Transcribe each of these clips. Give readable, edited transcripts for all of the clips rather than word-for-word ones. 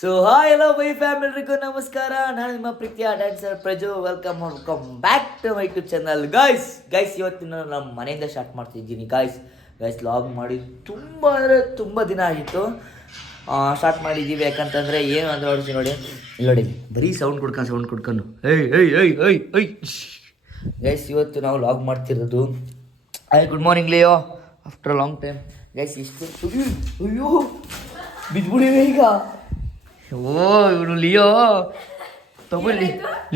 So hi hello bye ಫ್ಯಾಮಿಲಿಗೂ ನಮಸ್ಕಾರ. ನಾನು ನಿಮ್ಮ ಪ್ರೀತಿಯ dancer Praju. Welcome back to my YouTube channel. Guys ಇವತ್ತಿನ ನಮ್ಮ ಮನೆಯಿಂದ ಸ್ಟಾರ್ಟ್ ಮಾಡ್ತಿದ್ದೀನಿ. ಗಾಯ್ಸ್ ಲಾಗ್ ಮಾಡಿ ತುಂಬ ದಿನ ಆಗಿತ್ತು. ಸ್ಟಾರ್ಟ್ ಮಾಡಿದ್ದೀವಿ. ಯಾಕಂತಂದರೆ ಏನು ಅಂದರೆ ನೋಡಿ ಬರೀ ಸೌಂಡ್ ಕೊಡ್ಕೊಂಡು ಏಯ್ ಗೈಸ್ ಇವತ್ತು ನಾವು ಲಾಗ್ ಮಾಡ್ತಿರೋದು. Good morning Leo after long time. Guys ಇಷ್ಟು ಅಯ್ಯೋ ಬಿದ್ಬಿಡಿವೆ ಈಗ. ಓ ಇವನು ಲಿಯೋ ತಗೊಳ್ಳಿ.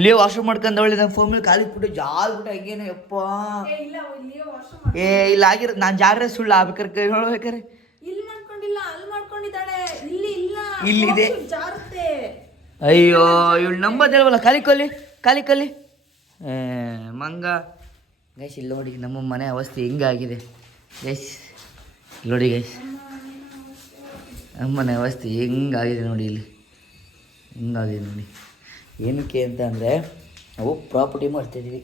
ಲಿಯೋ ವಾಶ್ರೂಮ್ ಮಾಡ್ಕೊಂಡವಳಿ. ನನ್ನ ಫೋನ್ ಮೇಲೆ ಕಾಲಿಟ್ಬಿಟ್ಟು ಜಾಲ್ಬಿಟ್ಟು ಹಂಗೇನೆ ಯಪ್ಪ. ಇಲ್ಲ ಆಗಿರೋ ನಾನು ಜಾಗ್ರೆ ಸುಳ್ಳು ಆಗ್ಬೇಕಾರೆ ಹೇಳ್ಬೇಕಾರೆ ಇಲ್ಲಿದೆ. ಅಯ್ಯೋ ಇವಳು ನಂಬದೇಳವಲ್ಲ. ಕಾಲಿಕೊಲ್ಲಿ ಮಂಗ. ಗೈಸ್ ಇಲ್ಲಿ ನೋಡಿ ನಮ್ಮ ಮನೆ ಅವಸ್ಥೆ ಹೆಂಗಾಗಿದೆ ಗೈಸ್. ನೋಡಿ ಗೈಸ್ ನಮ್ಮ ಮನೆ ಅವಸ್ಥೆ ಹೆಂಗಾಗಿದೆ ನೋಡಿ. ಇಲ್ಲಿ ಹಿಂಗಾಗಿದೆ ನೋಡಿ. ಏನಕ್ಕೆ ಅಂತ ಅಂದರೆ ನಾವು ಪ್ರಾಪರ್ಟಿ ಮಾಡ್ತಾಯಿದ್ದೀವಿ,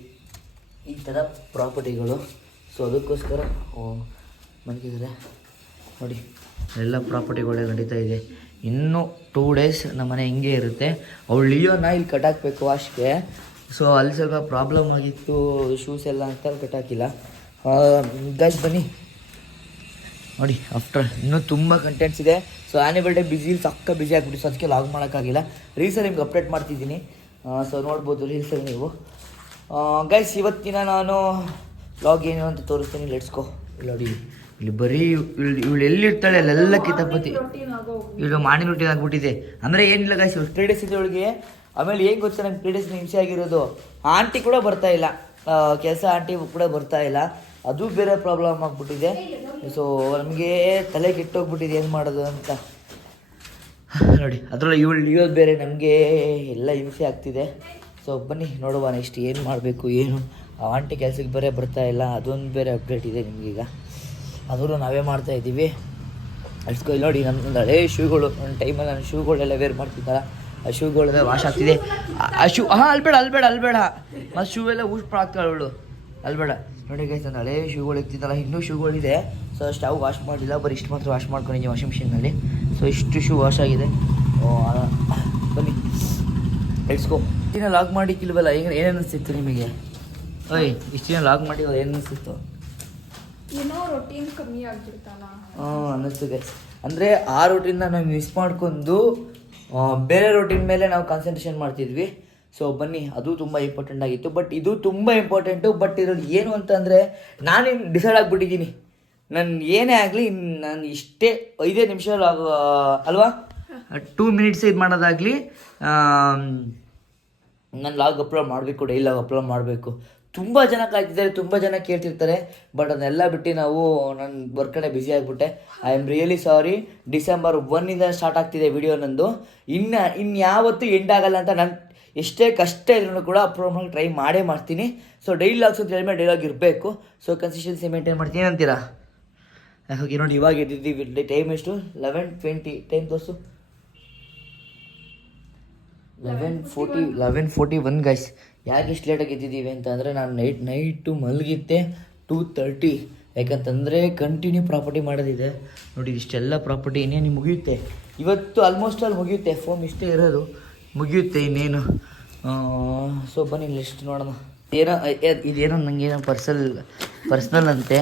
ಈ ಥರ ಪ್ರಾಪರ್ಟಿಗಳು. ಸೊ ಅದಕ್ಕೋಸ್ಕರ ಮಲಗಿದ್ರೆ ನೋಡಿ ಎಲ್ಲ ಪ್ರಾಪರ್ಟಿಗಳೇ ನಡೀತಾ ಇದೆ. ಇನ್ನೂ 2 days ನಮ್ಮ ಮನೆ ಹಿಂಗೆ ಇರುತ್ತೆ. ಅವಳು ಲಿಯೋನ ಇಲ್ಲಿ ಕಟ್ಟಾಕಬೇಕು ವಾಶ್ಗೆ. ಸೊ ಅಲ್ಲಿ ಸ್ವಲ್ಪ ಪ್ರಾಬ್ಲಮ್ ಆಗಿತ್ತು, ಶೂಸ್ ಎಲ್ಲ ಅಂತ ಕಟ್ಟಾಕಿಲ್ಲ. ಗೈಸ್ ಬನ್ನಿ ನೋಡಿ. ಆಫ್ಟರ್ ಇನ್ನೂ ತುಂಬ ಕಂಟೆಂಟ್ಸ್ ಇದೆ. ಸೊ ಆ್ಯನಿವಲ್ ಡೇ ಸಕ್ಕ ಬ್ಯುಸಿ ಆಗಿಬಿಟ್ಟು, ಸೊ ಅದಕ್ಕೆ ಲಾಗ್ ಮಾಡೋಕ್ಕಾಗಿಲ್ಲ. ರೀಲ್ಸಲ್ಲಿ ನಿಮ್ಗೆ ಅಪ್ಡೇಟ್ ಮಾಡ್ತಿದ್ದೀನಿ. ಸೊ ನೋಡ್ಬೋದು ರೀಲ್ಸಲ್ಲಿ ನೀವು. ಗೈಸ್ ಇವತ್ತಿನ ನಾನು ಲಾಗ್ ಏನು ಅಂತ ತೋರಿಸ್ತೀನಿ. ಲೆಟ್ಸ್ಕೋ. ನೋಡಿ ಇಲ್ಲಿ ಬರೀ ಇವಳು ಎಲ್ಲಿರ್ತಾಳೆ ಅಲ್ಲೆಲ್ಲ ಕಿತಾಪತಿ. ಈಗ ಮಾರ್ನಿಂಗ್ ರೂಟೀನ್ ಆಗಿಬಿಟ್ಟಿದೆ. ಅಂದರೆ ಏನಿಲ್ಲ ಗೈಸ್, 3 days ಇದೆ ಅವಳಿಗೆ. ಆಮೇಲೆ ಏನು ಗೊತ್ತಾ, ನಂಗೆ 3 days ಹಿಂಸೆ ಆಗಿರೋದು. ಆಂಟಿ ಕೂಡ ಬರ್ತಾ ಇಲ್ಲ, ಕೆಲಸ ಆಂಟಿ ಕೂಡ ಬರ್ತಾ ಇಲ್ಲ. ಅದು ಬೇರೆ ಪ್ರಾಬ್ಲಮ್ ಆಗಿಬಿಟ್ಟಿದೆ. ಸೊ ನಮಗೆ ತಲೆ ಕೆಟ್ಟೋಗ್ಬಿಟ್ಟಿದೆ ಏನು ಮಾಡೋದು ಅಂತ ನೋಡಿ. ಅದರಲ್ಲಿ ಇವಳು ಬೇರೆ ನಮಗೆ ಎಲ್ಲ ಹಿಂಸೆ ಆಗ್ತಿದೆ. ಸೊ ಬನ್ನಿ ನೋಡುವ ನೆಕ್ಸ್ಟ್ ಏನು ಮಾಡಬೇಕು ಏನು. ಆಂಟಿ ಕೆಲಸಕ್ಕೆ ಬೇರೆ ಬರ್ತಾ ಇಲ್ಲ, ಅದೊಂದು ಬೇರೆ ಅಪ್ಡೇಟ್ ಇದೆ ನಿಮಗೀಗ. ಅದನ್ನು ನಾವೇ ಮಾಡ್ತಾಯಿದ್ದೀವಿ. ಅಳ್ಸ್ಕೊ. ಇಲ್ಲಿ ನೋಡಿ ನಮ್ಮದು ಹಳೇ ಶೂಗಳು, ನನ್ನ ಟೈಮಲ್ಲಿ ನಾನು ಶೂಗಳೆಲ್ಲ ವೇರ್ ಮಾಡ್ತಿದ್ದಲ್ಲ, ಆ ಶೂಗಳೆಲ್ಲ ವಾಶ್ ಆಗ್ತಿದೆ. ಆ ಶೂ ಅಲ್ಬೇಡ ಮತ್ತು ಶೂ ಎಲ್ಲ ಆಗ್ತಾಳೆ ಅವಳು. ಅಲ್ಬೇಡ ನೋಡಿ ಗೈಸ್, ನನ್ನ ಹಳೇ ಶೂಗಳು ಇರ್ತಿದ್ದಲ್ಲ, ಇನ್ನೂ ಶೂಗಳಿದೆ. ಸೊ ಸ್ಟವ್ ವಾಶ್ ಮಾಡಿಲ್ಲ, ಬರೀ ಇಷ್ಟು ಮಾತ್ರ ವಾಶ್ ಮಾಡ್ಕೊಂಡಿದ್ದೀನಿ ವಾಷಿಂಗ್ ಮಿಷಿನಲ್ಲಿ. ಸೊ ಇಷ್ಟು ಶೂ ವಾಶ್ ಆಗಿದೆ. ಬನ್ನಿ ಎಡ್ಸ್ಕೊ. ಇಷ್ಟು ದಿನ ಲಾಗ್ ಮಾಡಿಕ್ಕಿಲ್ವಲ್ಲ, ಏನು ಅನ್ನಿಸ್ತಿತ್ತು ನಿಮಗೆ? ಇಷ್ಟು ದಿನ ಲಾಗ್ ಮಾಡಿಲ್ಲ ಏನು ಅನ್ನಿಸ್ತಿತ್ತು? ಏನೋ ರೊಟೀನ್ ಕಮ್ಮಿ ಆಗ್ಬಿಡ್ತಲ್ಲ ಅನ್ನಿಸ್ತಿದೆ. ಅಂದರೆ ಆ ರೊಟೀನ್ನ ನಾವು ಮಿಸ್ ಮಾಡ್ಕೊಂಡು ಬೇರೆ ರೊಟೀನ್ ಮೇಲೆ ನಾವು ಕಾನ್ಸಂಟ್ರೇಷನ್ ಮಾಡ್ತಿದ್ವಿ. ಸೊ ಬನ್ನಿ, ಅದು ತುಂಬ ಇಂಪಾರ್ಟೆಂಟ್ ಆಗಿತ್ತು. ಬಟ್ ಇದು ತುಂಬ ಇಂಪಾರ್ಟೆಂಟು. ಬಟ್ ಇದ್ರಲ್ಲಿ ಏನು ಅಂತಂದರೆ ನಾನೇನು ಡಿಸೈಡ್ ಆಗಿಬಿಟ್ಟಿದ್ದೀನಿ, ನಾನು ಏನೇ ಆಗಲಿ ನಾನು ಇಷ್ಟೇ 5 ನಿಮಿಷ ಅಲ್ವಾ 2 minutes ಇದು ಮಾಡೋದಾಗಲಿ ನಾನು ಲಾಗ್ ಅಪ್ಲೋಡ್ ಮಾಡಬೇಕು, ಡೈಲಿ ಲಾಗ್ ಅಪ್ಲೋಡ್ ಮಾಡಬೇಕು. ತುಂಬ ಜನ ಕಾಯ್ತಿದ್ದಾರೆ, ತುಂಬ ಜನ ಕೇಳ್ತಿರ್ತಾರೆ. ಬಟ್ ಅದನ್ನೆಲ್ಲ ಬಿಟ್ಟು ನಾವು ನನ್ನ ವರ್ಕ್ ಕಡೆ ಬ್ಯುಸಿ ಆಗಿಬಿಟ್ಟೆ. I am really sorry. December 1 start ಆಗ್ತಿದೆ ವಿಡಿಯೋ ನಂದು. ಇನ್ಯಾವತ್ತೂ ಎಂಡ್ ಆಗಲ್ಲ ಅಂತ ನಾನು ಎಷ್ಟೇ ಕಷ್ಟ ಇದ್ರೂ ಕೂಡ ಅಪ್ಲೋಡ್ ಮಾಡಿ ಟ್ರೈ ಮಾಡ್ತೀನಿ. ಸೊ ಡೈಲಿ ಲಾಗ್ಸ್ ಅಂತ ಹೇಳಿದ್ಮೇಲೆ ಡೈಲಾಗ್ ಇರಬೇಕು. ಸೊ ಕನ್ಸಿಸ್ಟೆನ್ಸಿ ಮೇಂಟೈನ್ ಮಾಡ್ತೀನಿ ಅಂತೀರಾ? ಹಾಗೆ ನೋಡಿ ಇವಾಗ ಎದ್ದಿದ್ದೀವಿ. ಟೈಮ್ ಎಷ್ಟು? 11:20. ಟೈಮ್ ತೋರಿಸು. 11:41 ಗೈಸ್. ಯಾಕೆ ಇಷ್ಟು ಲೇಟಾಗಿ ಎದ್ದಿದ್ದೀವಿ ಅಂತ ಅಂದರೆ ನಾನು ನೈಟು ಮಲಗಿದ್ದೆ 2:30. ಯಾಕಂತಂದರೆ ಕಂಟಿನ್ಯೂ ಪ್ರಾಪರ್ಟಿ ಮಾಡೋದಿದೆ ನೋಡಿ. ಇಷ್ಟೆಲ್ಲ ಪ್ರಾಪರ್ಟಿ ಇನ್ನೇನು ಮುಗಿಯುತ್ತೆ ಇವತ್ತು. ಆಲ್ಮೋಸ್ಟ್ ಅಲ್ಲಿ ಮುಗಿಯುತ್ತೆ. ಫೋನ್ ಇಷ್ಟೇ ಇರೋದು, ಮುಗಿಯುತ್ತೆ ಇನ್ನೇನು. ಸೊ ಬನ್ನಿ ಲಿಸ್ಟ್ ನೋಡೋಣ. ಇದೇನೋ ನನಗೇನೋ ಪರ್ಸನಲ್ ಅಂತೆ.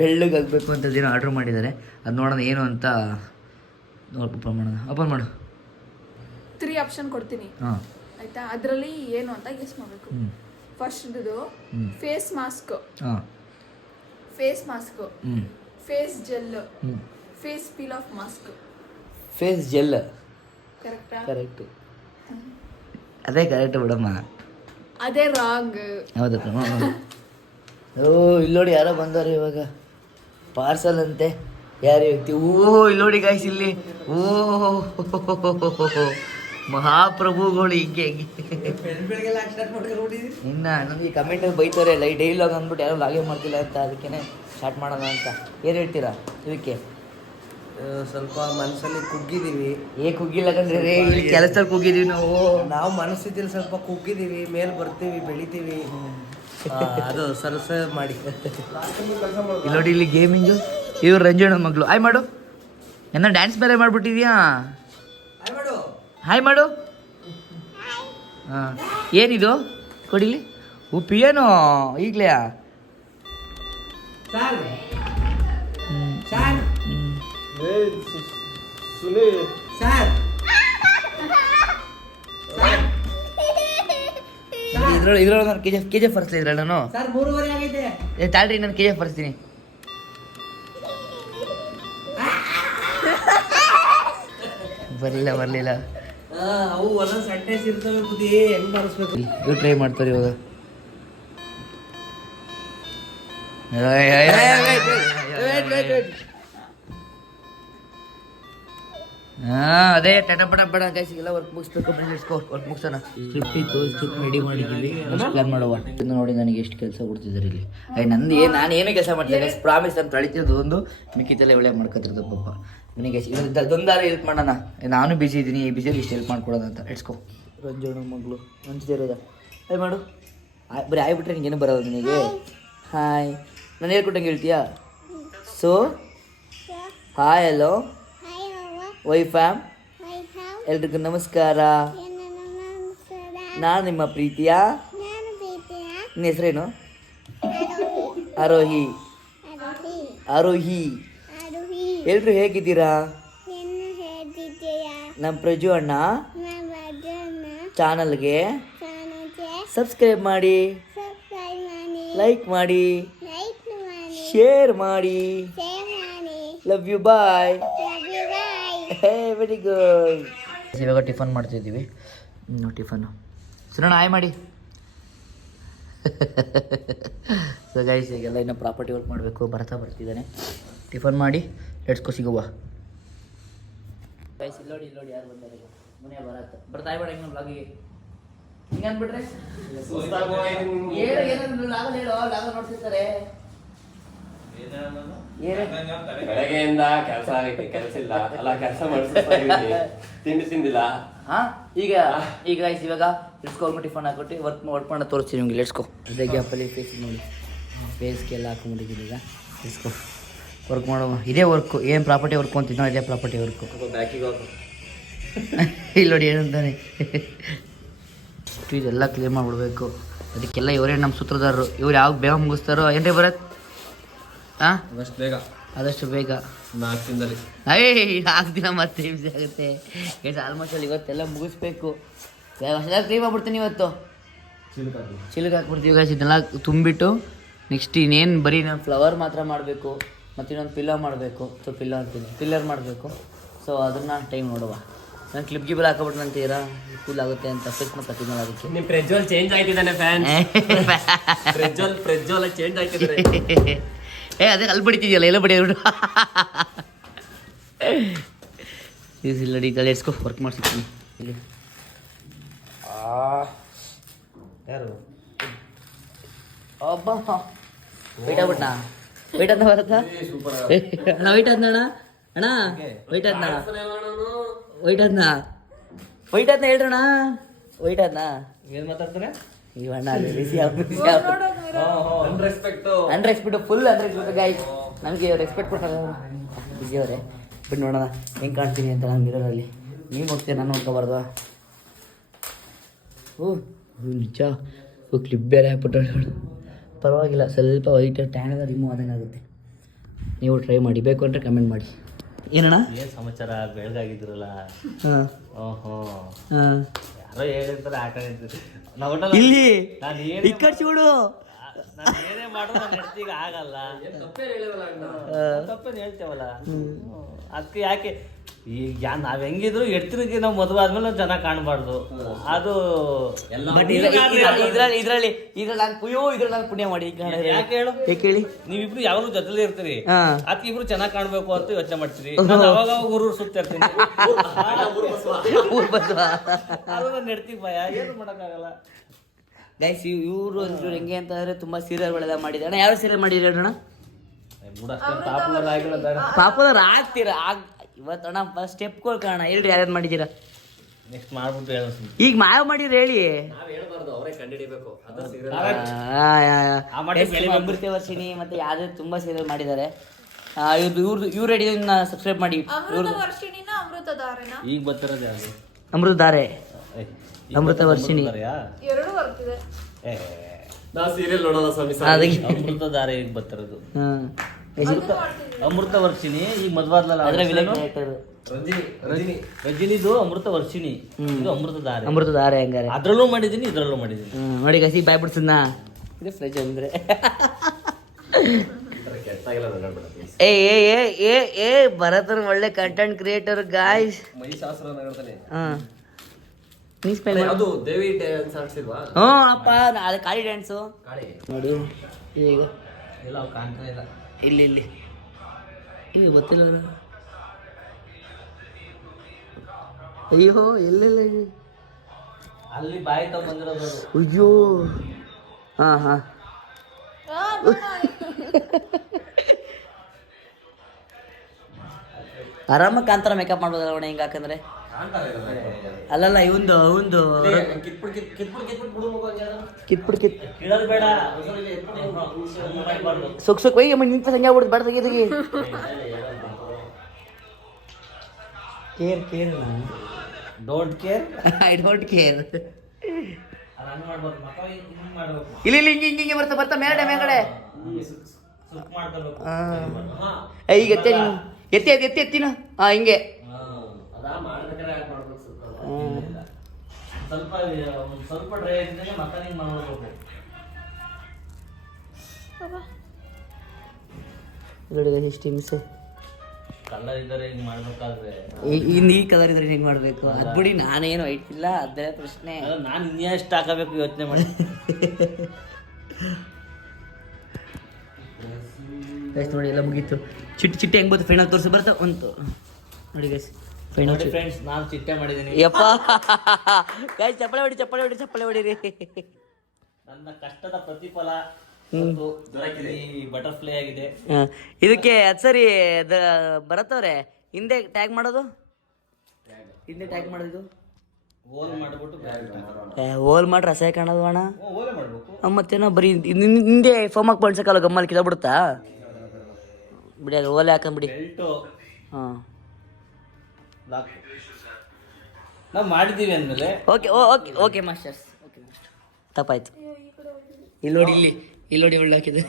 ಬೆಳ್ಳಗಾಗಬೇಕು ಅಂತ ಏನೋ ಆರ್ಡ್ರ್ ಮಾಡಿದ್ದಾರೆ. ಅದು ನೋಡೋಣ ಏನು ಅಂತ. ಓಪನ್ ಮಾಡು. 3 ಆಪ್ಷನ್ ಕೊಡ್ತೀನಿ ಆಯ್ತಾ? ಅದರಲ್ಲಿ ಏನು ಅಂತ ಗೆಸ್ ಮಾಡಬೇಕು. First face mask, face gel, face peel off mask. Face gel ಕರೆಕ್ಟಾ? ಕರೆಕ್ಟ್, ಅದೇ ಕರೆಕ್ಟ್ ಬಿಡಮ್ಮ. ಅದೇ ರಾಂಗ್. ಹೌದಪ್ಪ. ಇಲ್ಲಿ ನೋಡಿ ಯಾರೋ ಬಂದವ್ರು ಇವಾಗ, ಪಾರ್ಸಲ್ ಅಂತೆ. ಯಾರು ವ್ಯಕ್ತಿ? ಇಲ್ಲಿ ನೋಡಿ ಗಾಯ್ಸ್, ಇಲ್ಲಿ ಮಹಾಪ್ರಭುಗಳು ಹಿಂಗೆ ಇನ್ನು ನನಗೆ ಕಮೆಂಟಲ್ಲಿ ಬೈತಾರೆ ಡೈಲಿ ಲಾಗ್ ಅಂದ್ಬಿಟ್ಟು ಯಾರೋ ಲಾಗೇ ಮಾಡ್ತಿಲ್ಲ ಅಂತ. ಅದಕ್ಕೇ ಸ್ಟಾರ್ಟ್ ಮಾಡೋಣ ಅಂತ. ಏನು ಹೇಳ್ತೀರಾ ಇದಕ್ಕೆ? ಸ್ವಲ್ಪ ಮನಸ್ಸಲ್ಲಿ ಕುಗ್ಗಿದ್ದೀವಿ. ಕುಗ್ಗಿಲ್ಲ ಕಂಡ್ರೆ ಇಲ್ಲಿ ಕೆಲಸದಲ್ಲಿ ಕುಗ್ಗಿದ್ದೀವಿ ನಾವು ಮನಸ್ಥಿತಿಯಲ್ಲಿ ಸ್ವಲ್ಪ ಕುಗ್ಗಿದ್ದೀವಿ. ಮೇಲೆ ಬರ್ತೀವಿ, ಬೆಳಿತೀವಿ. ಅದು ಸರಸ ಮಾಡಿ ಇಲ್ಲಿ ನೋಡಿ, ಇಲ್ಲಿ ಗೇಮಿಂಗು. ಇವ್ರು ರಂಜಣ್ಣ ಮಗಳು. ಆಯ್ ಮಾಡು. ಏನೋ ಡ್ಯಾನ್ಸ್ ಬೇರೆ ಮಾಡ್ಬಿಟ್ಟಿದ್ಯಾ? ಹಾಯ್ ಮಾಡು. ಹಾಂ, ಏನಿದು ಕೊಡಿಲಿ? ಪಿಯಾನೋ ಈಗಲೇ? ಇದ್ರೊಳಗೆ ನಾನು ಕೆ ಜಿ ಎಫ್ ಬರ್ಸ್ತಾ ಇದ್ರಲ್ಲ ನಾನು. ಸರ್ 3:30 ಆಗೈತೆ. ತಾಳ್ರಿ, ನಾನು ಕೆ ಜಿ ಎಫ್ ಬರ್ಸ್ತೀನಿ. ಬರಲಿಲ್ಲ. ಅವು ಒಂದೊಂದು ಸೆಂಟೆನ್ಸ್ ಇರ್ತವೆ ಬುದ್ಧಿ, ಹೆಂಗ್ ಮಾಡಿಸ್ಬೇಕು? ಇವ್ರು ಟ್ರೈ ಮಾಡ್ತಾರೆ ಇವಾಗ. ಅದೇ ಟಟಪಟ ಗೈಸ್, ಎಲ್ಲ ವರ್ಕ್ ಮುಗಿಸ್ಬೇಕು. ವರ್ಕ್ ಮುಗಿಸೋಣ. ಸ್ಕ್ರಿಪ್ಟ್ ಇತ್ತು, ಸ್ಕ್ರಿಪ್ಟ್ ರೆಡಿ ಮಾಡಿದ್ದೀವಿ. ಪ್ಲಾನ್ ಮಾಡುವ. ನೋಡಿ ನನಗೆ ಎಷ್ಟು ಕೆಲಸ ಕೊಡ್ತಿದ್ದಾರೆ ಇಲ್ಲಿ. ನಂದು ನಾನು ಏನೇ ಕೆಲಸ ಮಾಡ್ತೀನಿ ಪ್ರಾಮಿಸ್ ಅಂತ ತಳಿತಿರೋದು ಒಂದು, ಮಿಕ್ಕಿತೆಲ್ಲ ಒಳ್ಳೆ ಮಾಡ್ಕೊತಿರೋದು ಪಾಪ. ನನಗೆ ಇದೊಂದಾರ ಹೆಲ್ಪ್ ಮಾಡೋಣ, ನಾನು ಬಿಸಿ ಇದ್ದೀನಿ, ಈ ಬಿಸಿಯಲ್ಲಿ ಇಷ್ಟು ಹೆಲ್ಪ್ ಮಾಡ್ಕೊಡೋಣ ಅಂತ. ಇಟ್ಸ್ಕೊ ರಂಜೋಣ ಮಗಳು ಮಂಚಿದೇರದ ಹಾಯ್ ಮಾಡು. ಬರೀ ಆಗ್ಬಿಟ್ರೆ ನಿಂಗೇನು ಬರೋದು ನಿನಗೆ? ಹಾಯ್, ನಾನು ಹೇಳ್ಕೊಟ್ಟಂಗೆ ಹೇಳ್ತೀಯಾ? ಸೊ ಹಾಯ್, ಹಲೋ, ವೈ ಫ್ಯಾಮ್, ಎಲ್ರಿಗೂ ನಮಸ್ಕಾರ. ನಾನು ನಿಮ್ಮ ಪ್ರೀತಿಯ, ನಿನ್ನ ಹೆಸರೇನು? ಆರೋಹಿ. ಎಲ್ರು ಹೇಗಿದ್ದೀರಾ? ನಮ್ಮ ಪ್ರಜು ಅಣ್ಣ ಚಾನಲ್ಗೆ ಸಬ್ಸ್ಕ್ರೈಬ್ ಮಾಡಿ, ಲೈಕ್ ಮಾಡಿ, ಶೇರ್ ಮಾಡಿ. Love you, bye. Very good. ಇವಾಗ ಟಿಫನ್ ಮಾಡ್ತಿದ್ದೀವಿ. ಟಿಫನ್ನು ಸುರಣ ಹಾಯ್ ಮಾಡಿ. ಸೊ ಗೈಸ್, ಈಗೆಲ್ಲ ಇನ್ನೂ ಪ್ರಾಪರ್ಟಿ ವರ್ಕ್ ಮಾಡಬೇಕು. ಬರ್ತಿದ್ದಾನೆ. ಟಿಫನ್ ಮಾಡಿ ಲೆಟ್ಸ್ ಸಿಗುವ. ಗೈಸ್ ಇಲ್ಲೋಡಿ ಯಾರು ಬಂದಾರೆ? ಮುನಿಯ ಬರ್ತಾ ಬೇಡ ಹಿಂಗೆ ಬ್ಲಾಗಿಗೆ ಹಿಂಗೆ ಅಂದ್ಬಿಟ್ರೆ ಲಾಗ ನೋಡ್ತಿರ್ತಾರೆ. ಬೆಳಗ್ಗೆಯಿಂದ ಕೆಲಸ ಆಗೈತೆ, ಕೆಲಸ ಇಲ್ಲ ಅಲ್ಲ, ಕೆಲಸ ತಿಂದಿಲ್ಲ. ಈಗ ಇವಾಗ ಇಟ್ಸ್ಕೊಂಡು ಟಿಫನ್ ಹಾಕೊಟ್ಟು ವರ್ಕ್ ಮಾಡಿ ತೋರಿಸ್ತೀನಿ ನಿಮ್ಗೆ. ಲೆಟ್ಸ್ಕೋ. ಅದೇ ಗ್ಯಾಪಲ್ಲಿ ಫೇಸ್ ನೋಡಿ, ಫೇಸ್ಗೆಲ್ಲ ಹಾಕೊಂಡ್ಬಿಟ್ಟಿದ್ದೀನಿ. ಈಗ ಇಟ್ಸ್ಕೋ ವರ್ಕ್ ಮಾಡುವ. ಇದೇ ವರ್ಕು, ಏನು ಪ್ರಾಪರ್ಟಿ ವರ್ಕು ಅಂತಿದ್ದೋ ಇದೇ ಪ್ರಾಪರ್ಟಿ ವರ್ಕು. ಬ್ಯಾಕಿಗೆ ಹೋಗು. ಇಲ್ಲಿ ನೋಡಿ ಏನಂತಾನೆ. ಇದೆಲ್ಲ ಕ್ಲಿಯರ್ ಮಾಡಿಬಿಡ್ಬೇಕು. ಅದಕ್ಕೆಲ್ಲ ಇವರೇ ನಮ್ಮ ಸೂತ್ರಧಾರರು. ಇವ್ರು ಯಾವಾಗ ಬೇಗ ಮುಗಿಸ್ತಾರೋ ಏನ್ರಿ ಬರತ್ತೆ? ಆದಷ್ಟು ಬೇಗ 4 ದಿನದಲ್ಲಿ. 4 ದಿನ ಮತ್ತೆ ಹಿಂಸೆ ಆಗುತ್ತೆ. ಆಲ್ಮೋಸ್ಟ್ ಅಲ್ಲಿ ಇವತ್ತೆಲ್ಲ ಮುಗಿಸ್ಬೇಕು. ಕ್ಲೀನ್ ಮಾಡ್ಬಿಡ್ತೀನಿ ಇವತ್ತು. ಚಿಲ್ಕ್ ಹಾಕ್ಬಿಡ್ತೀವಿ ಗೈಸ್. ಇದನ್ನೆಲ್ಲ ತುಂಬಿಟ್ಟು ನೆಕ್ಸ್ಟ್ ಇನ್ನೇನು ಬರೀ ನಾನು ಫ್ಲವರ್ ಮಾತ್ರ ಮಾಡಬೇಕು. ಮತ್ತು ಇನ್ನೊಂದು ಪಿಲ್ಲರ್ ಮಾಡಬೇಕು. ಸೊ ಪಿಲ್ಲರ್ ಮಾಡಬೇಕು. ಸೊ ಅದನ್ನು ಟೈಮ್ ನೋಡುವ. ನಾನು ಕ್ಲಿಪ್ ಗಿಬಲ್ ಹಾಕೊಬಿಟ್ಟು ಅಂತೀರಾ ಕೂಲ್ ಆಗುತ್ತೆ ಅಂತ ಫಿಕ್ಸ್ ಮತ್ತು ಕಟ್ಟಿದ್ಮೇಲೆ ಅದಕ್ಕೆ ನಿಮ್ಮ ಪ್ರಜ್ವಲ್ ಚೇಂಜ್ ಆಯ್ತಿದ್ದಾನೆ ಫ್ಯಾನ್. ಪ್ರಜ್ವಲ್ ಚೇಂಜ್ ಆಯ್ತಿದ್ದಾರೆ. ಅದೇ ಅಲ್ಲಿ ಬಡಿತಿದ್ಯಲ್ಲ, ಎಲ್ಲ ಬಡಿಯೋದು. ಇಲ್ಲ ತಲೆ ಎಸ್ಕೊ ವರ್ಕ್ ಮಾಡ್ಸಿರ್ತೀನಿ ಇಲ್ಲಿ. ಯಾರು ಅಬ್ಬಾ ವೈಟ್ ಆಗ್ಬಿಟ್ನಾ? ವೈಟ್ ಅಂತ ಬರುತ್ತಾ? ಅಣ್ಣ ವೈಟ್ ಆದ್ನಣ್ಣ, ಅಣ್ಣ ವೈಟ್ ಆದ್ನ, ವೈಟ್ ಆದ್ನ ಹೇಳ್ರಣ್ಣ. ವೈಟ್ ಆದ್ನ ಏನ್ ಮಾತಾಡ್ತಾರೆ ಇವಣ್ಣ? Unrespect, full unrespect guys. ನನಗೆ ರೆಸ್ಪೆಕ್ಟ್ ಕೊಟ್ಟಾಗ ಬಿಸಿ ಅವರೇ. ಬಿಟ್ಟು ನೋಡೋಣ ಹೆಂಗೆ ಕಾಣ್ತೀನಿ ಅಂತ ನಾನು ಮಿರರಲ್ಲಿ. ನೀವು ನೋಡ್ತೀರ, ನಾನು ನೋಡ್ಕೋಬಾರ್ದು. ನಿಜ ಕ್ಲಿಪ್ ಬೇರೆ ಹಾಕ್ಬಿಟ್ಟು ಪರವಾಗಿಲ್ಲ. ಸ್ವಲ್ಪ ವೈಟ್ ಟ್ಯಾನ್ ಎಲ್ಲ ರಿಮೂವ್ ಆದಂಗೆ ಆಗುತ್ತೆ. ನೀವು ಟ್ರೈ ಮಾಡಿ, ಬೇಕು ಅಂದರೆ ಕಮೆಂಟ್ ಮಾಡಿ. ಏನಣ್ಣ ಏನು ಸಮಾಚಾರ? ಬೆಳಗಾಗಿದ್ರಲ್ಲ. ಓಹೋ, ಯಾರೋ ಹೇಳಿರ್ತಾರೆ ಆ ಕಡೆ ಇಲ್ಲಿ ಈ ಕಡೆ చూడు. ನಾನು ಏನೇ ಮಾಡೋದು ನನ್ನ ಹೆಂಡತಿಗೆ ಆಗಲ್ಲ. ತಪ್ಪೇನು ಹೇಳ್ತೇವಲ್ಲ, ಅದಕ್ಕೆ ಯಾಕೆ ಈಗ ನಾವ್ ಹೆಂಗಿದ್ರು ಹೆಡ್ತಿರಿಗೆ ನಾವು ಮದುವೆ ಆದ್ಮೇಲೆ ನಾವು ಚೆನ್ನಾಗಿ ಕಾಣಬಾರ್ದು. ಅದು ಇದ್ರಲ್ಲಿ ನಾನು ಪುಣ್ಯ ಮಾಡಿ. ಯಾಕೆ ಹೇಳು? ಹೇಳಿ, ನೀವಿಬ್ರು ಯಾವಾಗಲೂ ಜೊತೆಲೇ ಇರ್ತೀರಿ. ಅದಕ್ಕೆ ಇಬ್ರು ಚೆನ್ನಾಗಿ ಕಾಣ್ಬೇಕು ಅಂತ ಯೋಚನೆ ಮಾಡ್ತೀರಿ. ಅವಾಗ ಊರು ಸುತ್ತ ಇರ್ತೀನಿ. ಅದು ನನ್ನ ಹೆಂಡತಿಗೆ ಭಯ, ಏನು ಮಾಡೋಕ್ಕಾಗಲ್ಲ. ಗೈಸ್ ಇವರು ಒಂಚೂರು ಹೆಂಗೆ ಅಂತಂದ್ರೆ ತುಂಬಾ ಸೀರಿಯಲ್ಗಳೆಲ್ಲ ಮಾಡಿದ್ದಾರೆ. ಯಾವ ಸೀರಿಯಲ್ ಮಾಡಿದ್ರೆ ಅಣ್ಣ? ಪಾಪುಲರ್ ಆಗ್ತೀರಾ? ಇವತ್ತಣ್ಣ ಫಸ್ಟ್ ಸ್ಟೆಪ್ಗಳು ಕಾರಣ ಹೇಳ್ರಿ, ಯಾರ್ಯಾರು ಮಾಡಿದ್ದೀರಾ? ನೆಕ್ಸ್ಟ್ ಮಾಡ್ಬಿಟ್ಟು ಹೇಳ. ಈಗ ಮಾಯ ಮಾಡಿದ್ರೆ ಹೇಳಿ. ಅಮೃತ ವರ್ಷಿಣಿ ಮತ್ತೆ ಯಾವ್ದು ತುಂಬಾ ಸೀರಿಯಲ್ ಮಾಡಿದ್ದಾರೆ. ಇವ್ರು ರೆಡಿ ಸಬ್ಸ್ಕ್ರೈಬ್ ಮಾಡಿ. ಅಮೃತ ವರ್ಷಿಣಿನ ಅಮೃತಧಾರೆನ ಈಗ ಬರ್ತಿರೋದು ಯಾವುದು? ಅಮೃತಧಾರೆ, ಏಯ್, ಈಗ ಅಮೃತ ವರ್ಷಿಣಿ. ಬರ್ತಿರೋದ್ಯಾಾ? ಎರಡು ಬರ್ತಿದೆ. ಏ, ನಾ ಸೀರಿಯಲ್ ನೋಡೋಣ ಸ್ವಾಮಿ. ಅದಕ್ಕೆ ಅಮೃತಧಾರೆ ಈಗ ಬರ್ತಿರೋದು. ಹಾಂ ಅಮೃತ ವರ್ಷಿಣಿ ಈಗ ಮದ್ವಾದ್ಲಲ್ಲ ಅದರ ವಿಲನ್ ಹೆಸರೇನು? ಕ್ಯಾರೆಕ್ಟರ್ ರಜನಿದು ಅಮೃತ ವರ್ಷಿಣಿ, ಇದು ಅಮೃತಧಾರೆ. ಅಮೃತಧಾರೆ ಹಂಗಾರೆ. ಅದ್ರಲ್ಲೂ ಮಾಡಿದೀನಿ, ಇದ್ರಲ್ಲೂ ಮಾಡಿದೀನಿ. ನೋಡಿ ಗಸಿ ಬಾಯ್ ಬಿಡ್ಸನ್ನ ಇದು ಫ್ರೆಜ್ ಅಂದ್ರೆ ಏ ಏ ಏ ಏ ಏ ಭರತನ್ ಒಳ್ಳೆ ಕಂಟೆಂಟ್ ಕ್ರಿಯೇಟರ್ ಗಾಯ್ಸ್. ಮಹಿಷಾಸುರ ನಗರದಲ್ಲಿ ಹಾಂ ನೀ ಸ್ಪೆಲ್ ಮಾಡು. ಅದು ದೇವಿ ಡ್ಯಾನ್ಸ್ ಆಡ್ಸಿಲ್ವಾ? ಹ್ಞೂ ಅಪ್ಪ ಅದು ಕಾಳಿ ಡ್ಯಾನ್ಸು ಕಾಳಿ ನೋಡಿ ಈಗ ಇಲ್ಲ ಅವು ಕಾಣ್ತಾ ಇಲ್ಲ. ಇಲ್ಲಿ ಇಲ್ಲಿ ಈಗ ಗೊತ್ತಿಲ್ಲ. ಅಯ್ಯೋ ಎಲ್ಲೆಲ್ಲ ಅಲ್ಲಿ ಬಾಯಿ ತಗೊಂಡಿರೋದು ಅದು. ಅಯ್ಯೋ ಹಾಂ ಹಾಂ ಆರಾಮಾಗಿ ಕಾಂತಾರ ಮೇಕಪ್ ಮಾಡ್ಬೋದಲ್ಲ ಅಣ್ಣ ಹಿಂಗೆ ಹಾಕಂದ್ರೆ. ಅಲ್ಲಲ್ಲ ಇವಂದು ಕಿತ್ಬಿಡ್ ಕೀಳೋದು ಬೇಡ. ಸುಕ್ ಸುಕ್ ಒಯ್ಯ ನಿಂತ ಸಂಜೆ ಆಗ್ಬಿಡ್ದು ಬೇಡ ತೆಗಿ ತೆಗಿ. Care care don't care. I don't care. ಹಂಗೆ ಮಾಡ್ಬೇಕು, ಮಕ್ಕ ಹಿಂಗೆ ಮಾಡ್ಬೇಕು, ಇಲ್ಲಿ ಇಲ್ಲಿ ಹಿಂಗೆ ಹಿಂಗೆ ಬರ್ತಾ ಬರ್ತಾ ಮೇಲ್ಗಡೆ ಮೇಲ್ಗಡೆ ಸುಕ್ ಮಾಡ್ಕೋಬೇಕು. ಈಗ ಎತ್ತೆ ನೀನು ಎತ್ತಿ ಎತ್ತಿ ಎತ್ತಿ ಎತ್ತಿನ ಹಾಂ ಹಿಂಗೆ ಅದಾ ಮಾಡ್ಬೇಕಾದ್ರೆ ಯಾಕೆ ಮಾಡ್ಬೇಕು? ಸ್ವಲ್ಪ ಡ್ರೈ ಆಗಿದ್ದಾಗ ಮತ್ತೆ ಹಿಂಗೆ ಮಾಡ್ಬೇಕು. ನೋಡಿ ಎಷ್ಟು ಹಿಂಸೆ. ಕಲರ್ ಇದ್ದಾರೆ ಹಿಂಗೆ ಮಾಡ್ಬೇಕಾದ್ರೆ ಇನ್ನು ಈ ಕಲರ್ ಇದ್ರೆ ಹಿಂಗೆ ಮಾಡಬೇಕು. ಅದು ಬಿಡಿ ನಾನೇನು ವೈಟ್ ಇಲ್ಲ ಅದೇ ಪ್ರಶ್ನೆ. ನಾನು ಇನ್ನೆಷ್ಟು ಹಾಕಬೇಕು ಯೋಚನೆ ಮಾಡಿ. ಗೈಸ್ ನೋಡಿ ಎಲ್ಲ ಮುಗೀತು. ಚಿಟ್ಟಿ ಚಿಟ್ಟಿ ಹೆಂಗೆ ಬಂತು ಫೈನಲ್ ತೋರಿಸಿ ಬರ್ತಾ ಬಂತು ನೋಡಿ ಗೈಸ್ ಫೈನಲ್. ನೋಡಿ ಫ್ರೆಂಡ್ಸ್, ನಾನು ಚಿಟ್ಟೆ ಮಾಡಿದ್ದೀನಿ. ಯಪ್ಪ ಗೈಸ್ ಚಪ್ಪಳೆ ಹೊಡಿ ಚಪ್ಪಳೆ ಹೊಡಿ ಚಪ್ಪಳೆ ಹೊಡಿರಿ. ನನ್ನ ಕಷ್ಟದ ಪ್ರತಿಫಲ ಈ ಬಟರ್ಫ್ಲೈ ಆಗಿದೆ. ಇದಕ್ಕೆ ಅದು ಸರಿ ಬರತ್ತವ್ರೆ ಹಿಂದೆ ಟ್ಯಾಗ್ ಮಾಡೋದು, ಹಿಂದೆ ಟ್ಯಾಗ್ ಮಾಡೋದು ಹೋಲ್ ಮಾಡಿಬಿಟ್ಟು ಹೋಲ್ ಮಾಡ್ರೆ ಅಸಹ್ಯ ಕಾಣೋದು ಅಣ್ಣ. ಹೋಲೇ ಮಾಡಬೇಕು. ಮತ್ತೇನೋ ಬರೀ ಹಿಂದೆ ಫೋಮ್ ಹಾಕಿ ಬಣ್ಸಕ್ಕಲ್ಲ ಗಮ್ಮಲ್ಲಿ ಕಿದಾಬಿಡುತ್ತಾ ಬಿಡಿ. ಅದು ಓಲೆ ಹಾಕೊಂಬಿಡಿ. ಬೆಲ್ಟು ಹಾಂ ನಾವು ಮಾಡಿದ್ದೀವಿ ಅಂದಮೇಲೆ okay okay okay masters. Okay master ತಪ್ಪಾಯ್ತು. ಇಲ್ಲಿ ನೋಡಿ ಇಲ್ಲಿ ನೋಡಿ ಒಳ್ಳೆ ಹಾಕಿದೆ.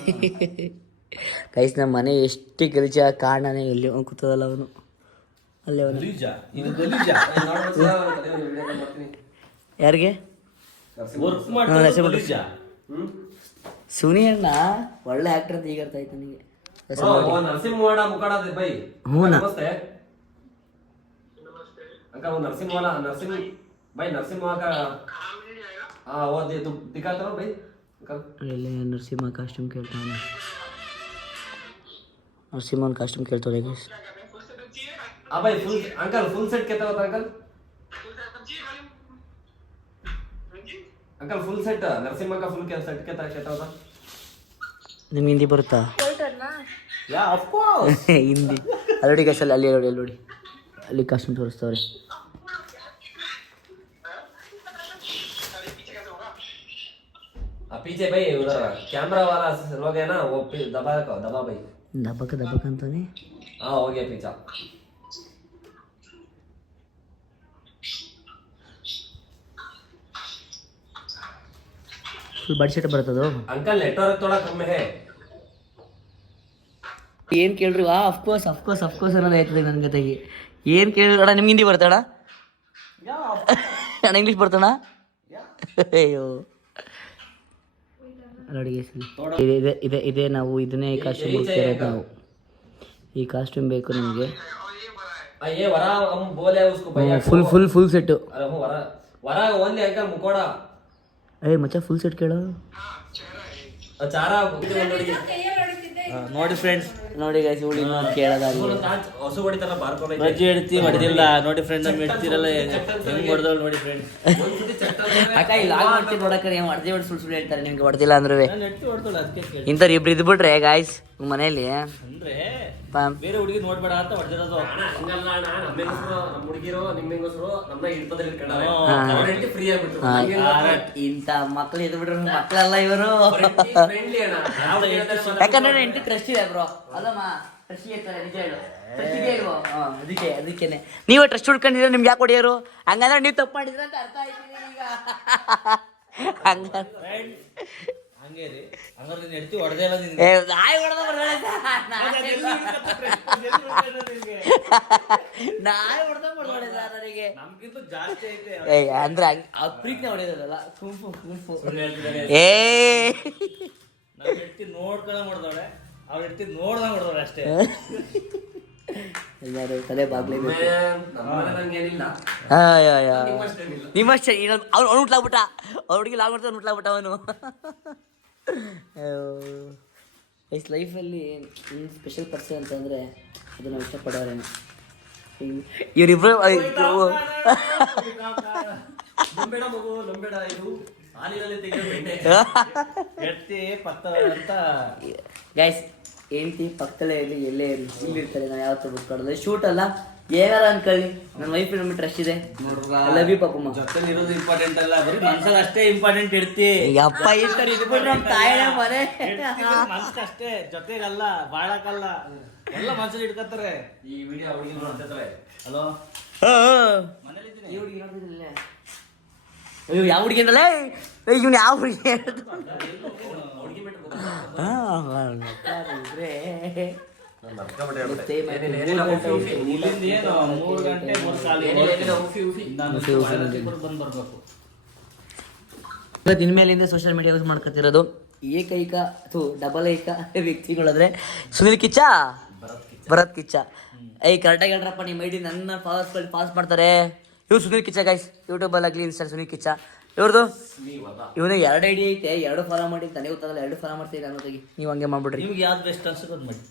ಕೈಸ್ ನಮ್ಮ ಮನೆ ಎಷ್ಟು ಗಲೀಜ ಕಾರಣನೇ ಇಲ್ಲಿ ಕೂತದಲ್ಲ ಅವನು ಅಲ್ಲೇ ಅವನು. ಯಾರಿಗೆ ವರ್ಕ್ ಮಾಡ್ತಾರೆ. ಸುನಿ ಅಣ್ಣ ಒಳ್ಳೆ ಆಕ್ಟರ್ ಅಂತ ಈಗ ಅರ್ಥ ಆಯ್ತು ನನಗೆ. नरसिंहवाड़ा मुकाड़ा दे भाई। हूँ ना। नमस्ते अंकल, वो नरसिंहवाड़ा नरसिंह भाई नरसिंहवा का हाँ वो दे तू दिखाता हो भाई अंकल। अरे नरसिम्हा कास्ट्यूम खेलता हूँ, नरसिम्हा कास्ट्यूम खेलता रहेगा। हाँ भाई फुल अंकल फुल सेट कितना होता है uncle? Uncle full set Narasimha का फुल क्या सेट कितना होता? ನಿಮ್ಗೆ ಹಿಂದಿ ಬರುತ್ತಾ? ಯಾ ಆಫ್ ಕೋರ್ಸ್ ಹಿಂದಿ ಅಲ್ಲಿ ಗೈಸ್ ಅಲ್ಲಿ ನೋಡಿ ಅಲ್ಲಿ ನೋಡಿ ಅಲ್ಲಿ ಕಾಸ್ಟ್ಯೂಮ್ ತೋರಿಸ್ತವ್ರೆ. पीछे भाई उधर कैमरा वाला लोग है ना वो दबा भाई दबक अंताने। हाँ हो गया पीछा। ಫುಲ್ ಬಡ್ ಶರ್ಟ್ ಬರ್ತದೋ अंकल नेटवर्क थोड़ा कम है। ಏನು ಕೇಳ್ರಿ? ಆಫ್ ಕೋರ್ಸ್ ಅನ್ನೋದು ಆಯ್ತದೆ ನನ್ನ ಜೊತೆಗೆ. ಏನು ಕೇಳಿದ್ರು ಅಣ್ಣ ನಿಮ್ಗೆ ಹಿಂದಿ ಬರ್ತಾಡ ಅಣ್ಣ? ಇಂಗ್ಲೀಷ್ ಬರ್ತಾಣ? ಅಯ್ಯೋ ನೋಡಿ ಇದೇ ನಾವು ಇದನ್ನೇ ಕಾಸ್ಟ್ಯೂಮ್ ಹೋಗ್ತಿರೋದು ನಾವು. ಈ ಕಾಸ್ಟ್ಯೂಮ್ ಬೇಕು ನಮಗೆ. ये वरा हम बोले उसको भैया ಫುಲ್ ಸೆಟ್. अरे वो वरा ओनली अंकल मुकोड़ा ಏ ಮಚ್ಚ ಫುಲ್ ಸೆಟ್ ಕೇಳು. चारा ನೋಡಿ ಫ್ರೆಂಡ್ಸ್, ನೋಡಿ ಗೈಸ್ ಇವಳು ಇನ್ನೊಂದು ಕೇಳೋದಾಗಲಿ ಹೊಸ ಹೊಡಿತಾರ ಬಾರ್ಕೋಲ ರಜ್ಜಿ ಎಡ್ತಿ ಹೊಡೆದಿಲ್ಲ ನೋಡಿ ಫ್ರೆಂಡ್. ನಮ್ಮ ಎಡ್ತಿರಲ್ಲ ಹೆಂಗ್ ಹೊಡೆದವಳು ನೋಡಿ ಫ್ರೆಂಡ್ಸ್. ಅಕ್ಕ ಇಲ್ಲಿ ಆಗ ಮಾಡ್ತೀನಿ ನೋಡಕ್ಕೆ ನೀವು ಹೊಡೆದೇ ಹೊಡೆ ಸುಳ್ಳು ಹೇಳ್ತಾರೆ ನಿಮ್ಗೆ ಹೊಡೆದಿಲ್ಲ ಅಂದ್ರೂ. ನಾನು ಎಡ್ತಿ ಹೊಡೆದವಳು ಅದಕ್ಕೆ ಕೇಳಿ. ಇಂಥವ್ರು ಇಬ್ರು ಇದ್ಬಿಟ್ರೆ ಗಾಯ್ಸ್ ಮನೇಲಿ ಅಂದ್ರೆ ಬೇರೆ ಹುಡುಗಿ ನೋಡ್ಬೇಡ ಅಂತ ಹೊಡೆದಿರೋದು. ಹಂಗಲ್ಲ ಅಣ್ಣ, ನಮ್ಮ ಹೆಂಗಸರು ನಮ್ಮ ಹುಡುಗಿರು ನಿಮ್ಮ ಹೆಂಗಸರು ನಮ್ಮನ್ನ ಇಡ್ಪದಲ್ಲಿ ಇಟ್ಕೊಂಡಾರೆ ಫ್ರೀ ಆಗ್ಬಿಟ್ಟು. ಇಂಥ ಮಕ್ಳು ಇದ್ಬಿಟ್ರೆ ಮಕ್ಕಳಲ್ಲ ಇವರು. ಫ್ರೆಂಡ್ಲಿ ಅಣ್ಣ. ಯಾಕಂದ್ರೆ ಎಂಟಿ ಕ್ರಶ್ ಇದೆ ಬ್ರೋ. ಅಲ್ಲಮ್ಮ ಅದಕ್ಕೇನೆ ನೀವೇ ಟ್ರಸ್ಟ್ ಉಳ್ಕೊಂಡಿದ್ರೆ ನಿಮ್ಗೆ ಯಾಕೆ ಹೊಡೆಯೋರು? ಹಂಗಂದ್ರೆ ನೀವು ತಪ್ಪು ಮಾಡಿದ್ರೆ ಅಂತ ಅರ್ಥ ಆಯ್ತು ಈಗ. ಹಂಗೆ ರೀ, ಹಂಗಾರೆ ನೀನು ಹೆಡ್ತಿ ಹೊಡೆದೇ ಇಲ್ಲ ನಿನ್ಗೆ. ನಾಯಿ ಹೊಡೆದ ನಾಯಿ ಹೊಡೆದ ನನಗೆ ನಮ್ಗಿಂತ ಜಾಸ್ತಿ ಐತೆ. ಅಂದ್ರೆ ಪ್ರೀತಿನ ಹೊಡೆಯೋದಲ್ಲ, ಕುಂಫು ಕುಂಫು. ನಾವು ಹೆಡ್ತಿ ನೋಡ್ಕೊಂಡ ಮಾಡ್ದವಳೆ, ಅವ್ರ ಹೆಡ್ತಿ ನೋಡ್ದಂಗ ಮಾಡ್ದವಳೆ ಅಷ್ಟೇ. ಎಲ್ಲರೂ ತಲೆ ಬಾಗ್ಲೇಬೇಕು. ನಂಗೇನಿಲ್ಲ, ನಿಮ್ಮಷ್ಟೇ ಅವ್ನು ಉಟ್ಲಾಗ್ಬಿಟ್ಟ, ಅವ್ರ ಹುಡುಗಿ ಲಾಗ್ ಮಾಡ್ತಾನೆ ಉಟ್ಲಾಗ್ಬಿಟ್ಟ ಅವನು. ಇಸ್ ಲೈಫಲ್ಲಿ ಸ್ಪೆಷಲ್ ಪರ್ಸನ್ ಅಂತಂದರೆ ಅದು ನಾವು ಇಷ್ಟಪಡೋರೇನು. ಇವರಿಬ್ರು ನಂಬೇಡ ಮಗು, ನಂಬೇಡ, ಇದು ಹಾಲಿನಲ್ಲಿ ತೆಗೆದ ಬೆಣ್ಣೆ. ಹೆಡ್ತಿ ಪಕ್ಕ ಅಂತ ಗೈಸ್, ಹೆಂಡತಿ ಪಕ್ಕದಲ್ಲೇ ಇರಲಿ, ಎಲ್ಲೇ ಇರಲಿ, ಇಲ್ಲಿರ್ತಾರೆ. ನಾವು ಯಾವತ್ತೂ ಬಿಟ್ಕೊಡೋದು. ಶೂಟ್ ಅಲ್ಲ, ಏನಾರ ಅನ್ಕೊಳ್ಳಿ, ನನ್ನ ವೈಫ್ ನಮ್ಮ ಟ್ರಸ್ಟ್ ಇದೆ. ಲವ್ ಯು ಪಾಪಮ್ಮ. ಜೊತೆಲಿ ಇರೋದು ಇಂಪಾರ್ಟೆಂಟ್ ಅಲ್ಲ, ಬರೀ ಮನ್ಸಲ್ಲಿ ಅಷ್ಟೇ ಇಂಪಾರ್ಟೆಂಟ್ ಇಡ್ತಿ. ಅಪ್ಪ ಇರ್ತಾರೆ, ಇದ್ಬಿಟ್ಟು ನಮ್ಮ ತಾಯಿನ ಮನೆ ಮನ್ಸಕ್ಕೆ ಅಷ್ಟೇ, ಜೊತೆಗಲ್ಲ, ಬಾಳಕಲ್ಲ, ಎಲ್ಲ ಮನ್ಸಲ್ಲಿ ಇಟ್ಕೊತಾರೆ. ಈ ವಿಡಿಯೋ ಹುಡುಗಿ ನೋಡ್ತಿರ್ತಾರೆ. ಹಲೋ, ಈ ಹುಡುಗಿ ನೋಡ್ತಿದ್ದಿಲ್ಲ? ಅಯ್ಯೋ, ಯಾವ ಹುಡುಗಿ ಅಂದಲ್ಲ ಇವ್ನು? ಯಾವ ಹುಡುಗಿ ಇಲ್ಲಿಂದ ಏನು 3 ಗಂಟೆ 3 ಕಾಲು ಬಂದ್ ಬರ್ಬೇಕು. ಇನ್ಮೇಲಿಂದ ಸೋಷಿಯಲ್ ಮೀಡಿಯಾ ಯೂಸ್ ಮಾಡ್ಕೊತಿರೋದು ಏಕೈಕ ಅಥವಾ ಡಬಲ್ ಏಕ ವ್ಯಕ್ತಿಗಳಂದ್ರೆ ಸುನಿಲ್ ಕಿಚ್ಚ, ಭರತ್ ಕಿಚ್ಚ. ಕರೆಕ್ಟಾಗಿ ಹೇಳ್ರಪ್ಪ, ನಿಮ್ಮ ಐಡಿ ನನ್ನ ಫಾಲೋವರ್ಸ್ಗಳು ಪಾಸ್ ಮಾಡ್ತಾರೆ. ಇವ್ರು ಸುನಿಲ್ ಕಿಚ್ಚ ಗೈಸ್, ಯೂಟ್ಯೂಬಲ್ಲಿ ಆಗಲಿ ಇನ್ಸ್ಟಾ ಸುನಿಲ್ ಕಿಚ್ಚ. ಇವ್ರದ್ದು ಇವನು 2 ಐಡಿ ಐತೆ, 2 ಫಾಲೋ ಮಾಡಿ. ನನಗೆ ಗೊತ್ತಾಗಲ್ಲ 2 ಫಾಲೋ ಮಾಡ್ತೀವಿ ಅನ್ನೋದಾಗಿ. ನೀವು ಹಂಗೆ ಮಾಡ್ಬಿಡ್ರಿ. ನಿಮ್ಗೆ ಯಾವ್ದು ಬೆಸ್ಟ್ ಅನ್ಸುತ್ತೆ ಅದು ಮಾಡಿ.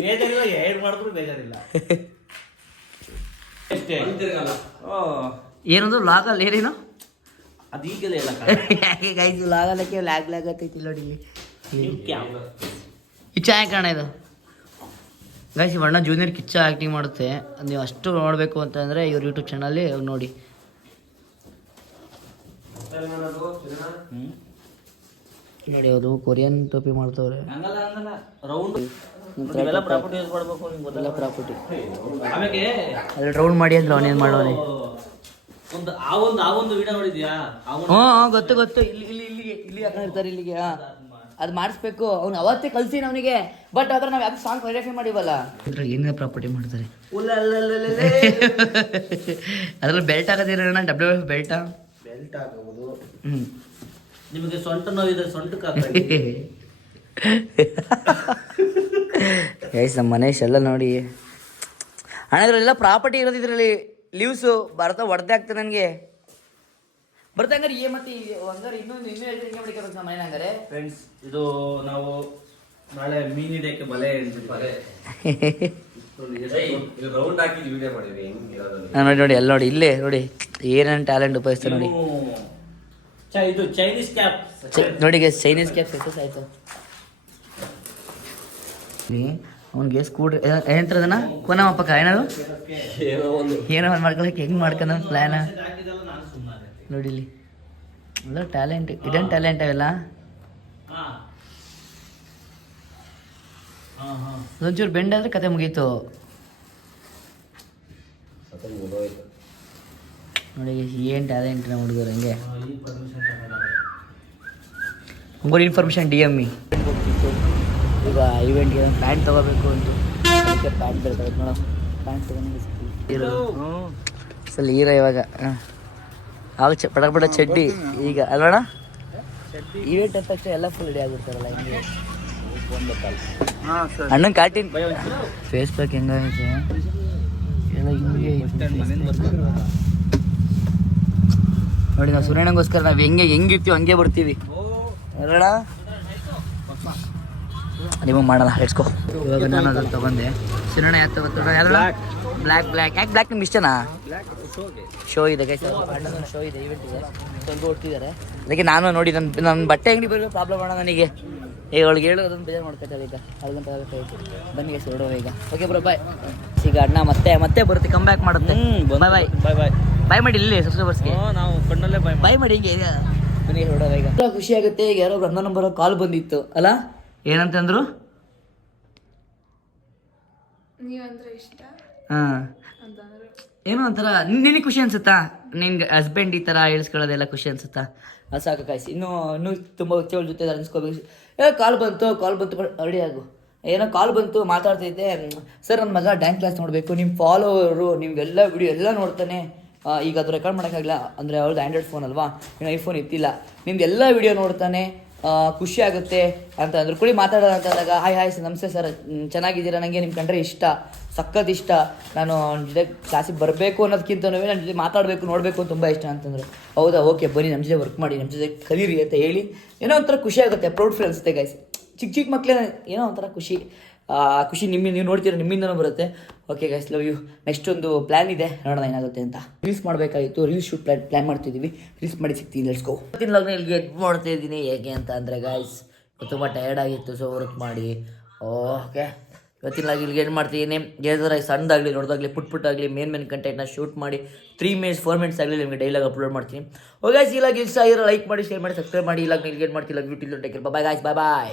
ಬೇಜಾರಿಲ್ಲ, 2 ಮಾಡಿದ್ರು ಬೇಜಾರಿಲ್ಲ ಅಷ್ಟೇ. ಏನದು ಲಾಗಲ್ಲಿ ಏನೇನು ಅದು ಈಗಲೇ ಇಲ್ಲ ಗೈಸ್, ಲಾಗಲ್ಲಕ್ಕೆ ಲ್ಯಾಗ್ ಆಗ್ತೈತಿ ನೋಡಿ. ಕಿಚ್ಚ ಯಾಕೆ ಕಾರಣ ಇದು ಗೈಸ್? ಇವಣ್ಣ ಜೂನಿಯರ್ ಕಿಚ್ಚ ಆ್ಯಕ್ಟಿಂಗ್ ಮಾಡುತ್ತೆ. ನೀವು ಅಷ್ಟು ನೋಡಬೇಕು ಅಂತಂದರೆ ಇವ್ರ ಯೂಟ್ಯೂಬ್ ಚಾನಲ್ಲಿ ನೋಡಿ. ನೋಡಿ, ಅವರು ಕೊರಿಯನ್ ಟೋಪಿ ಮಾಡ್ತವ್ರೆ. ರೌಂಡ್ ಪ್ರಾಪರ್ಟಿ ಯೂಸ್ ಮಾಡಬೇಕು, ನಿಮ್ಗೆ ಎಲ್ಲ ಪ್ರಾಪರ್ಟಿ ಆಮೇಲೆ ಅದ್ರಲ್ಲಿ ರೌಂಡ್ ಮಾಡಿ ಅಂದ್ರೆ ಅವನೇನು ಮಾಡೋನೆ. ಒಂದು ವಿಡಿಯೋ ನೋಡಿದ್ಯಾ? ಗೊತ್ತು ಗೊತ್ತು. ಇಲ್ಲಿ ಹಾಕೊಂಡಿರ್ತಾರೆ ಇಲ್ಲಿಗೆ. ಅದು ಮಾಡಿಸ್ಬೇಕು. ಅವ್ನು ಅವತ್ತೇ ಕಲ್ತೀನಿ ಅವನಿಗೆ. ಬಟ್ ಅದ್ರ ನಾವು ಯಾವ್ದು ಸಾಂಗ್ ಕೊರಿಯೋಗ್ರಫಿ ಮಾಡಿವಲ್ಲ, ಅದ್ರಲ್ಲಿ ಏನೇ ಪ್ರಾಪರ್ಟಿ ಮಾಡ್ತಾರೆ. ಅದ್ರಲ್ಲಿ ಬೆಲ್ಟ್ ಆಗೋದಿರೋಣ, WF ಬೆಲ್ಟ್ ಆಗೋದು. ಹ್ಞೂ, ನಿಮಗೆ ಸೊಂಟ ನೋವಿದೆ, ಸೊಂಟಕ್ಕೆ ಗೈಸ್ ನಮ್ಮ ಮನೇಶ್ ಎಲ್ಲ ನೋಡಿ ಅಣ್ಣ, ಇದರಲ್ಲೆಲ್ಲ ಪ್ರಾಪರ್ಟಿ ಇರೋದು. ಇದರಲ್ಲಿ ಲೀವ್ಸು ಬರ್ತಾ ಹೊಡೆದೇ ಆಗ್ತದೆ ನನಗೆ. ಬರ್ತಾ ಹಂಗಾರೆ ಮತ್ತೆ ಹಂಗಾರೆ ಇನ್ನೂ ಹೇಳ್ತೀನಿ, ಹಿಂಗೆ ಮಾಡಿಕೋಬೇಕು ನಮ್ಮ ಮನೆ. ಹಂಗಾರೆ ಫ್ರೆಂಡ್ಸ್, ಇದು ನಾವು ನಾಳೆ ಮೀನ್ ಹಿಡಿಯಕ್ಕೆ ಬಲೆ ರೌಂಡ್ ಹಾಕಿ ವಿಡಿಯೋ ಮಾಡಿದ್ವಿ. ನೋಡಿ ನೋಡಿ ಎಲ್ಲ ನೋಡಿ, ಇಲ್ಲೇ ನೋಡಿ ಏನೇನು ಟ್ಯಾಲೆಂಟ್ ಉಪಯೋಗಿಸ್ತಾರೆ ನೋಡಿ. ಇದು ಚೈನೀಸ್ ಕ್ಯಾಪ್ ನೋಡಿ ಗೈಸ್, ಚೈನೀಸ್ ಕ್ಯಾಪ್ ಸಕ್ಸಸ್ ಆಯಿತು. ಅವ್ನಿಗೆ ಸ್ಕೂಟ್ರ್ ಏನಂತಾರದನ್ನ ಕೋನಮ್ಮಪ್ಪಕ್ಕ ಏನದು ಏನೋ ಒಂದು ಮಾಡ್ಕೊಳಕ್ಕೆ ಹೆಂಗೆ ಮಾಡ್ಕೊಂಡ ಪ್ಲ್ಯಾನ ನೋಡಿ. ಇಲ್ಲಿ ಎಲ್ಲ ಟ್ಯಾಲೆಂಟ್, ಇಡನ್ ಟ್ಯಾಲೆಂಟ್ ಅವೆಲ್ಲ. ಒಂಚೂರು ಬೆಂಡ್ ಆದರೆ ಕತೆ ಮುಗೀತು ನೋಡಿ. ಏನು ಟ್ಯಾಲೆಂಟ್ ನಮ್ಮ ಹುಡುಗರು. ಹಂಗೆ ಮೂರು ಇನ್ಫಾರ್ಮೇಷನ್ DME ಈಗ ಇವೆಂಟ್ಗೆ ಪ್ಯಾಂಟ್ ತೊಗೋಬೇಕು ಅಂತ. ಅದಕ್ಕೆ ಪ್ಯಾಂಟ್ ಬೇಕಾಗುತ್ತೆ ನೋಡೋ, ಪ್ಯಾಂಟ್ ತೊಗೊಂಡು ಸಲ ಹೀರೋ ಇವಾಗ. ಆಗ ಪಟ ಚಡ್ಡಿ ಈಗ ಅಲ್ವಣ. ಈವೆಂಟ್ ಅಂತ ತಕ್ಷಣ ಎಲ್ಲ ಫುಲ್ ರೆಡಿ ಆಗಿರ್ತಾರಲ್ಲ. ಹಿಂಗೆ ಅಣ್ಣನ ಕಾಟಿನ್ ಫೇಸ್ಬುಕ್ ಹೆಂಗೈತೆ ಎಲ್ಲ ಹಿಂಗೆ ನೋಡಿ. ನಾವು ಸುರೇಣಗೋಸ್ಕರ ನಾವು ಹೆಂಗಿರ್ತೀವಿ ಹಂಗೆ ಬರ್ತೀವಿ ಅಲ್ಲಣ್ಣ. ನಿಮಗೆ ಮಾಡೋಣ, ಲೆಟ್ಸ್ಕೋ. ಇವಾಗ ನಾನು ಅದನ್ನು ತೊಗೊಂಡೆ. ಸುರೇಣ ಯಾವ್ದು ತಗೋತಾರ? ಯಾವ್ದು? ಬ್ಲ್ಯಾಕ್. ಯಾಕೆ ಬ್ಲ್ಯಾಕ್ ನಿಮ್ಗೆ ಇಷ್ಟನಾ? ಶೋ ಇದೆ ಗೈಸ್, ಅಣ್ಣನ ಶೋ ಇದೆ, ಈವೆಂಟ್ ಇದೆ, ಸ್ವಲ್ಪ ಹೊಡ್ತಿದ್ದಾರೆ. ಅದಕ್ಕೆ ನಾನು ನೋಡಿ ನನ್ನ ಬಟ್ಟೆ ಅಂಗಡಿ ಬರೋ ಪ್ರಾಬ್ಲಮ್ ಮಾಡೋಣ ನನಗೆ. ಈಗ ಅವಳಿಗೆ ಹೇಳು, ಅದನ್ನು ಬೇಜಾರು ಮಾಡ್ಕೊತಾರೆ. ಈಗ ಅದನ್ನು ತಗೋಬೇಕಾಯ್ತು. ಬನ್ನಿ ಗೈಸ್, ಹೊರಡುವ ಈಗ. ಓಕೆ ಬ್ರೋ, ಬಾಯ್. ಈಗ ಅಣ್ಣ ಮತ್ತೆ ಬರುತ್ತೆ, ಕಮ್ ಬ್ಯಾಕ್ ಮಾಡುತ್ತೆ. ಬಾಯ್ ಬಾಯ್ ಮಾಡಿ ಇಲ್ಲಿ ಸಬ್ಸ್ಕ್ರೈಬರ್ಸ್ಗೆ ನಾವು ಕಣ್ಣಲ್ಲೇ ಬಾಯ್ ಮಾಡಿ. ಹಿಂಗೆ ಬನ್ನಿ ಹೊರಡುವ ಈಗ. ಖುಷಿ ಆಗುತ್ತೆ. ಈಗ ಯಾರೋ 11 ನಂಬರ್ ಕಾಲ್ ಬಂದಿತ್ತು ಅಲ್ಲ, ಏನಂತಂದ್ರು? ನೀವಂದ್ರೆ ಇಷ್ಟ ಹಾಂ ಅಂತಂದ್ರೆ ಏನೋ ಒಂಥರ ನಿನಗೆ ಖುಷಿ ಅನ್ಸುತ್ತಾ ನಿನ್ಗೆ ಹಸ್ಬೆಂಡ್ ಈ ಥರ ಹೇಳ್ಸ್ಕೊಳ್ಳೋದೆಲ್ಲ ಖುಷಿ ಅನ್ಸುತ್ತಾ ಅದು ಸಾಕು ಕಾಯಿಸಿ ಇನ್ನೂ ತುಂಬ ವ್ಯಕ್ತಿಗಳ ಜೊತೆ ಅನ್ಸ್ಕೋಬೇಕು ಕಾಲ್ ಬಂತು ರೆಡಿ ಆಗು ಏನೋ ಕಾಲ್ ಬಂತು ಮಾತಾಡ್ತಿದ್ದೆ ಸರ್ ನನ್ನ ಮಗ ಡ್ಯಾನ್ಸ್ ಕ್ಲಾಸ್ ನೋಡಬೇಕು ನಿಮ್ಮ ಫಾಲೋವರು ನಿಮ್ಗೆಲ್ಲ ವಿಡಿಯೋ ಎಲ್ಲ ನೋಡ್ತಾನೆ ಈಗ ಅದು ರೆಕಾರ್ಡ್ ಮಾಡೋಕ್ಕಾಗಲ್ಲ ಅಂದರೆ ಅವ್ರದ್ದು ಆ್ಯಂಡ್ರಾಯ್ಡ್ ಫೋನ್ ಅಲ್ವಾ ಇನ್ನು ಐಫೋನ್ ಇತ್ತಿಲ್ಲ ನಿಮ್ದು ಎಲ್ಲ ವಿಡಿಯೋ ನೋಡ್ತಾನೆ ಖುಷಿ ಆಗುತ್ತೆ ಅಂತ ಅಂದ್ರು ಕೂಡಿ ಮಾತಾಡೋಣ ಅಂತಂದಾಗ ಹಾಯ್ ಸರ್ ನಮಸ್ತೆ ಸರ್ ಚೆನ್ನಾಗಿದ್ದೀರಾ ನನಗೆ ನಿಮ್ಮ ಕಂಡ್ರೆ ಇಷ್ಟ ಸಖತ್ ಇಷ್ಟ ನಾನು ನನ್ನ ಜೊತೆ ಕ್ಲಾಸಿಗೆ ಬರಬೇಕು ಅನ್ನೋದಕ್ಕಿಂತನೂ ನನ್ನ ಜೊತೆ ಮಾತಾಡಬೇಕು ನೋಡಬೇಕು ತುಂಬ ಇಷ್ಟ ಅಂತಂದರು ಹೌದಾ ಓಕೆ ಬನ್ನಿ ನಮ್ಮ ಜೊತೆ ವರ್ಕ್ ಮಾಡಿ ನಮ್ಮ ಜೊತೆ ಕಲೀರಿ ಅಂತ ಹೇಳಿ ಏನೋ ಒಂಥರ ಖುಷಿ ಆಗುತ್ತೆ ಪ್ರೌಡ್ ಫೀಲ್ ಅನಿಸುತ್ತೆ ಗೈಸ್ ಚಿಕ್ಕ ಮಕ್ಕಳೇ ಏನೋ ಒಂಥರ ಖುಷಿ ನೀವು ನೋಡ್ತೀರ ನಿಮ್ಮಿಂದನೂ ಬರುತ್ತೆ okay guys love you next ಒಂದು ಪ್ಲ್ಯಾನ್ ಇದೆ ನೋಡೋಣ ಏನಾಗುತ್ತೆ ಅಂತ ರೀಲ್ಸ್ ಮಾಡಬೇಕಾಗಿತ್ತು ರೀಲ್ಸ್ ಶೂಟ್ ಪ್ಲ್ಯಾನ್ ಮಾಡ್ತಿದ್ದೀವಿ ರೀಲ್ಸ್ ಮಾಡಿ ಸಿಗ್ತೀನಿ ಲೆಟ್ಸ್ಗೋ ಇವತ್ತಿನ ಲಾಗ್ನ ಇಲ್ಲಿಗೆ ಎಡ್ ಮಾಡ್ತಾ ಇದ್ದೀನಿ ಹೇಗೆ ಅಂತ ಅಂದರೆ ಗೈಸ್ ತುಂಬ ಟಯರ್ಡ್ ಆಗಿತ್ತು ಸೊ ವರ್ಕ್ ಮಾಡಿ ಓಕೆ ಇವತ್ತಿನ ಲಾಗ್ ಇಲ್ಲಿಗೆ ಎಡ್ ಮಾಡ್ತಿದ್ದೀನಿ ಏನಾದ್ರೆ ಸಣ್ಣದಾಗಲಿ ದೊಡ್ಡದಾಗಲಿ ಪುಟ್ಟಾಗಲಿ ಮೇನ್ ಕಂಟೆಂಟ್ನ ಶೂಟ್ ಮಾಡಿ 3 ಮಿನಿಟ್ಸ್ 4 ಮಿನಿಟ್ಸ್ ಆಗಲಿ ನಿಮಗೆ ಡೈಲಾಗ್ ಅಪ್ಲೋಡ್ ಮಾಡ್ತೀನಿ ಓಕೆ ಈ ಲಾಗ್ ಇಷ್ಟ ಆಗಿರೋ ಲೈಕ್ ಮಾಡಿ ಶೇರ್ ಮಾಡಿ ಸಬ್ಸ್ಕ್ರೈಬ್ ಮಾಡಿ ಈ ಲಾಗ್ನ ಇಲ್ಲಿಗೆ ಎಡ್ ಮಾಡ್ತಿಲ್ಲ beauty take care bye guys by